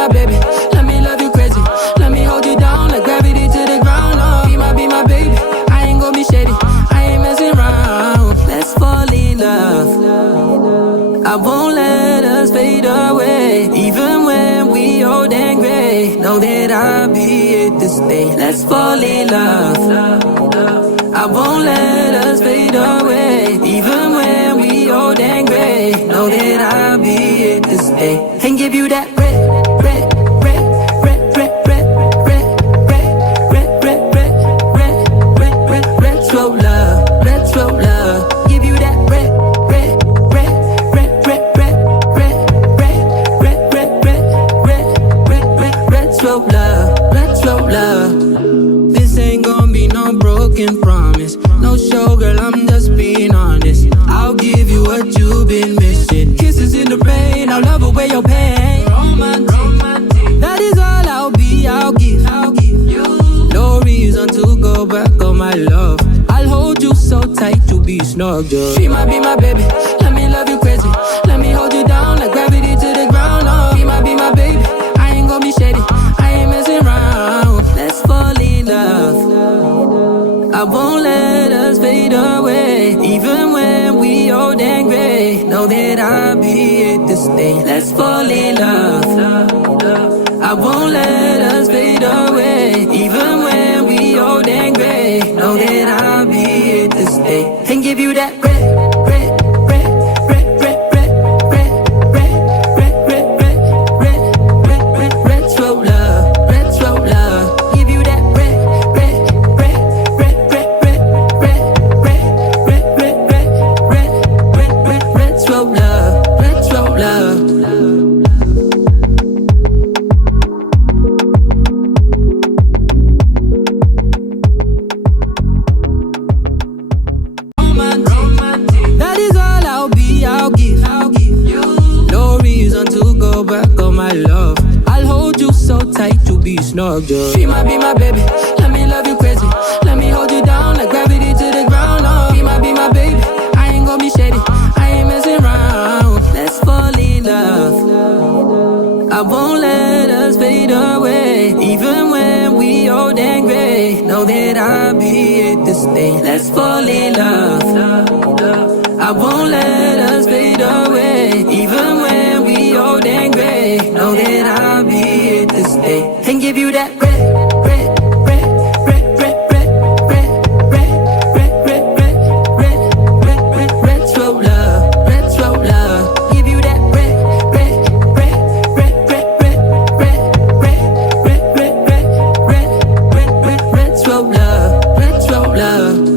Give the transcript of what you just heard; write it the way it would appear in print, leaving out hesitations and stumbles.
my baby. Let me love you crazy. Let me hold you down like gravity to the ground. Oh, be my baby. I ain't gon' be shady. I ain't messing around. Let's fall in love. I won't let us fade away. Even when we old and gray, know that I'll be here to stay. Let's fall in love. I won't let us fade away. Even when we old and gray, know that I'll be here to stay. And give you that red, red, red, red, red, red, red, red, red, red, red, red, red, red, red, slow love, red, slow love. Give you that red, red, red, red, red, red, red, red, red, red, red, red, red, red, slow love, red, slow love. This ain't gon' be no broken promise. No show, girl, I'm just being honest. I'll give you what you've been missing. Kisses in the rain, I'll love away your pain. Romantic, that is all I'll be, I'll give you. No reason to go back on my love. I'll hold you so tight, you'll be snug, girl. Be my baby, let me love you crazy. Let me hold you down like gravity to the ground. Oh, be my baby, I ain't gon' be shady. I ain't messing around. Let's fall in love. I won't let us fade away. Even when we old and gray, know that I'll be here to stay. Let's fall in love. I won't let us fade away. Even when we old and gray, know that I'll be here to stay. And give you that red, red, red, red, red, red, red, red, red, red, red, red, red, red, red, slow love, red, slow love. Give you that red, red, red, red, red, red, red, red, red, red, red, red, red, red, slow love, red, slow love. That is all I'll be, I'll give you. No reason to go back on my love. I'll hold you so tight, you'll be snug, girl. Be my baby, let me love you crazy. Let me hold you down like gravity to the ground. Oh, be my baby, I ain't gon' be shady. I ain't messing around. Let's fall in love. I won't let us fade away. Even when we old and gray, know that I'll be here to stay. Let's fall in love. I won't let us fade away. Even when we old and gray, know that I'll be here to stay. And give you that red, red, red, red, red, red, red, red, red, red, red, red, red, red, red, slow love, red, slow love. Give you that red, red, red, red, red, red, red, red, red, red, red, red, red, red, red, slow love, red, slow love.